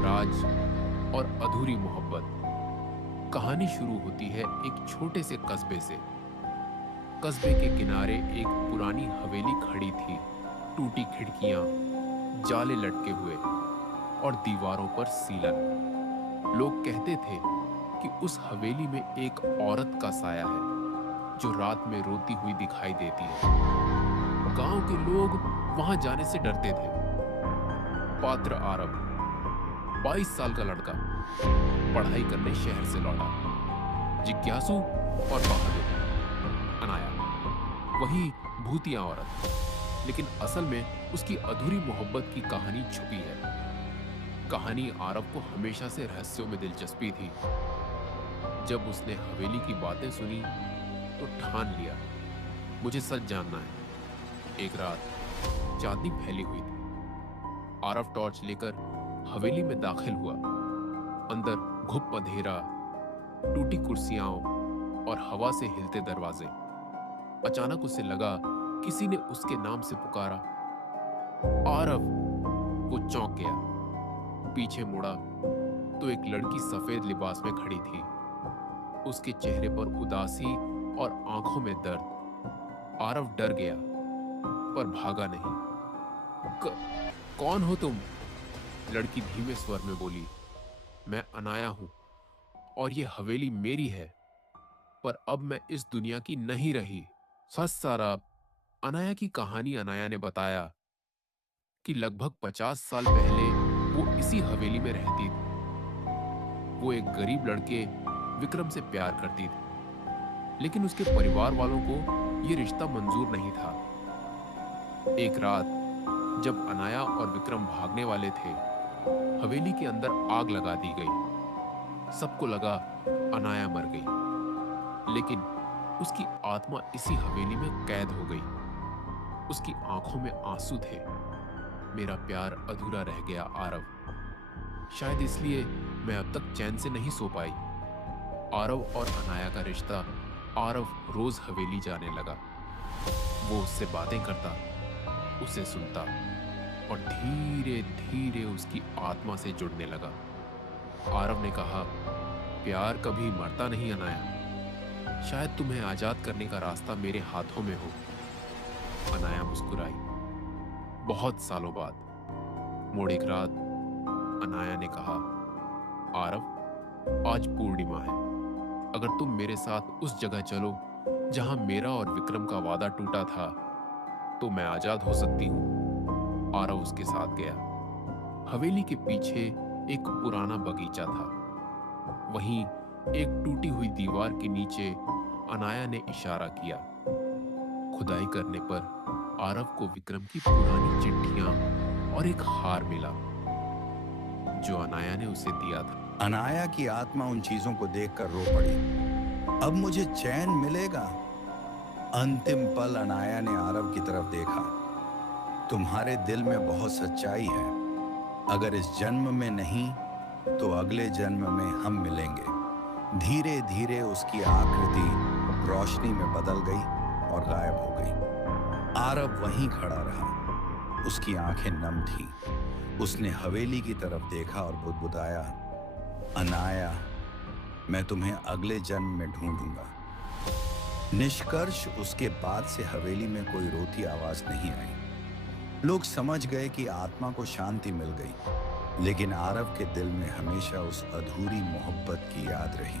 राज और अधूरी मोहब्बत। कहानी शुरू होती है एक छोटे से कस्बे से। कस्बे के किनारे एक पुरानी हवेली खड़ी थी। टूटी खिड़कियां, जाले लटके हुए और दीवारों पर सीलन। लोग कहते थे कि उस हवेली में एक औरत का साया है जो रात में रोती हुई दिखाई देती है। गांव के लोग वहां जाने से डरते थे। पात्र आरव, 22 साल का लड़का, पढ़ाई करने शहर से लौटा। जिज्ञासु और बहादुर अनाया, वही भूतिया औरत। लेकिन असल में उसकी अधूरी मोहब्बत की कहानी छुपी है। कहानी आरव को हमेशा से रहस्यों में दिलचस्पी थी। जब उसने हवेली की बातें सुनी तो ठान लिया, मुझे सच जानना है। एक रात चांदनी फैली हुई थी। आरव टॉर्च लेकर हवेली में दाखिल हुआ। अंदर घुप अंधेरा, टूटी कुर्सियां और हवा से हिलते दरवाजे। अचानक उसे लगा किसी ने उसके नाम से पुकारा, आरव। वो चौंक गया, पीछे मुड़ा तो एक लड़की सफेद लिबास में खड़ी थी। उसके चेहरे पर उदासी और आंखों में दर्द। आरव डर गया पर भागा नहीं। कौन हो तुम? लड़की धीमे स्वर में बोली। मैं अनाया हूं और ये हवेली मेरी है, पर अब मैं इस दुनिया की नहीं रही। सच सारा। अनाया की कहानी अनाया ने बताया कि लगभग 50 साल पहले वो इसी हवेली में रहती थी। वो एक गरीब लड़के विक्रम से प्यार करती थी, लेकिन उसके परिवार वालों को ये रिश्ता मंजूर नहीं था। एक रात जब अनाया और विक्रम भागने वाले थे, हवेली के अंदर आग लगा दी गई। सबको लगा अनाया मर गई, लेकिन उसकी आत्मा इसी हवेली में कैद हो गई। उसकी आंखों में आंसू थे। मेरा प्यार अधूरा रह गया आरव। शायद इसलिए मैं अब तक चैन से नहीं सो पाई। आरव और अनाया का रिश्ता। आरव रोज हवेली जाने लगा। वो उससे बातें करता, उसे सुनता और धीरे धीरे उसकी आत्मा से जुड़ने लगा। आरव ने कहा, प्यार कभी मरता नहीं अनाया। शायद तुम्हें आजाद करने का रास्ता मेरे हाथों में हो। अनाया मुस्कुराई। बहुत सालों बाद मोड़ एक रात अनाया ने कहा, आरव, आज पूर्णिमा है। अगर तुम मेरे साथ उस जगह चलो जहां मेरा और विक्रम का वादा टूटा था, तो मैं आजाद हो सकती हूं। आरव उसके साथ गया। हवेली के पीछे एक पुराना बगीचा था। वहीं एक टूटी हुई दीवार के नीचे अनाया ने इशारा किया। खुदाई करने पर आरव को विक्रम की पुरानी चिट्ठियां और एक हार मिला जो अनाया ने उसे दिया था। अनाया की आत्मा उन चीजों को देखकर रो पड़ी। अब मुझे चैन मिलेगा। अंतिम पल अनाया ने आरव की तरफ देखा। तुम्हारे दिल में बहुत सच्चाई है। अगर इस जन्म में नहीं तो अगले जन्म में हम मिलेंगे। धीरे धीरे उसकी आकृति रोशनी में बदल गई और गायब हो गई। आरव वहीं खड़ा रहा। उसकी आंखें नम थीं। उसने हवेली की तरफ देखा और बुदबुदाया, अनाया, मैं तुम्हें अगले जन्म में ढूंढूंगा। निष्कर्ष उसके बाद से हवेली में कोई रोती आवाज नहीं आई। लोग समझ गए कि आत्मा को शांति मिल गई, लेकिन आरव के दिल में हमेशा उस अधूरी मोहब्बत की याद रही।